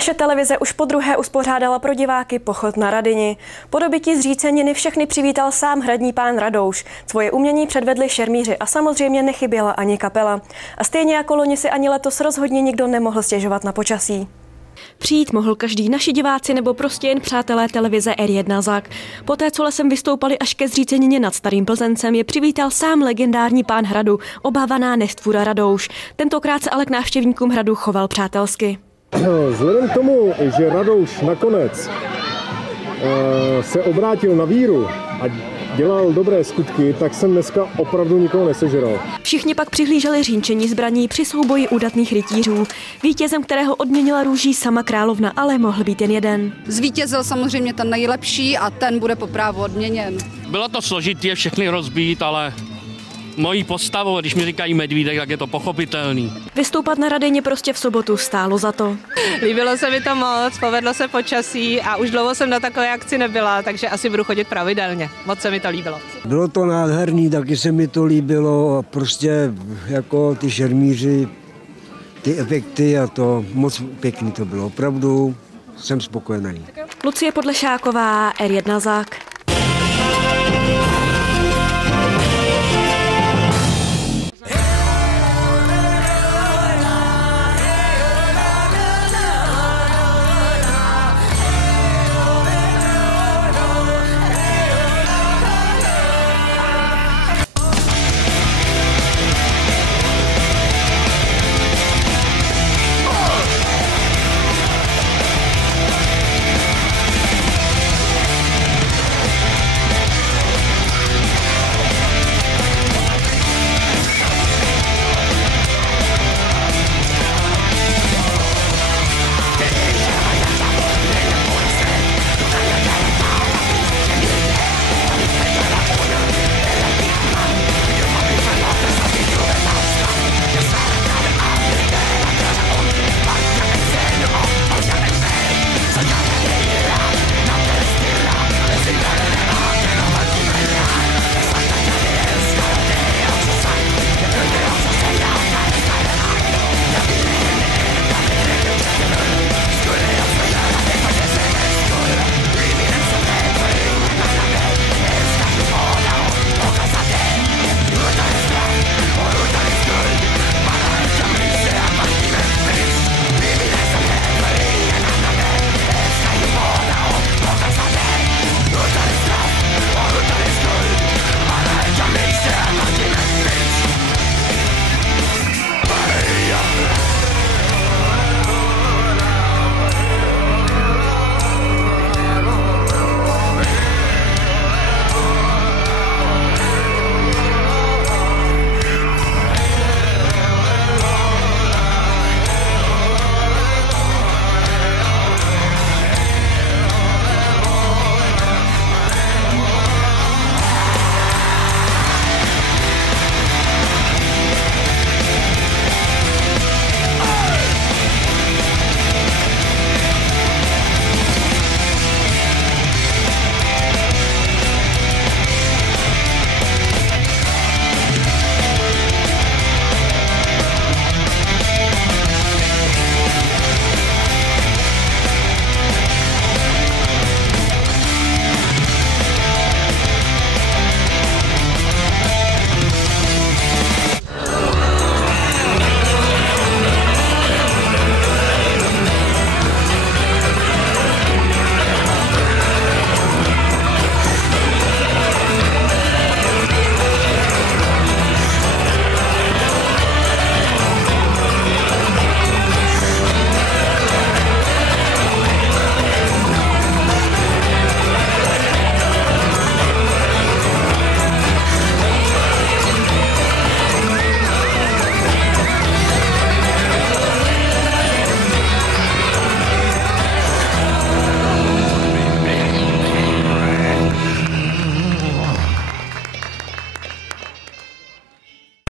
Naše televize už podruhé uspořádala pro diváky pochod na Radyni. Po dobytí zříceniny všechny přivítal sám hradní pán Radouš. Svoje umění předvedli šermíři a samozřejmě nechyběla ani kapela. A stejně jako loni si ani letos rozhodně nikdo nemohl stěžovat na počasí. Přijít mohl každý, naši diváci nebo prostě jen přátelé televize R1 Zak. Poté, co lesem vystoupali až ke zřícenině nad Starým Plzeňcem, je přivítal sám legendární pán hradu, obávaná Nestvůra Radouš. Tentokrát se ale k návštěvníkům hradu choval přátelsky. Vzhledem k tomu, že Radouš nakonec se obrátil na víru a dělal dobré skutky, tak jsem dneska opravdu nikoho nesežral. Všichni pak přihlíželi řínčení zbraní při souboji udatných rytířů. Vítězem, kterého odměnila růží sama královna, ale mohl být jen jeden. Zvítězil samozřejmě ten nejlepší a ten bude po právu odměněn. Bylo to složitě všechny rozbít, ale mojí postavou, když mi říkají medvídek, tak je to pochopitelný. Vystoupat na Radyni prostě v sobotu stálo za to. Líbilo se mi to moc, povedlo se počasí a už dlouho jsem na takové akci nebyla, takže asi budu chodit pravidelně. Moc se mi to líbilo. Bylo to nádherný, taky se mi to líbilo a prostě jako ty šermíři, ty efekty a to moc pěkný to bylo. Opravdu jsem spokojený. Lucie Podlešáková, R1 Zak.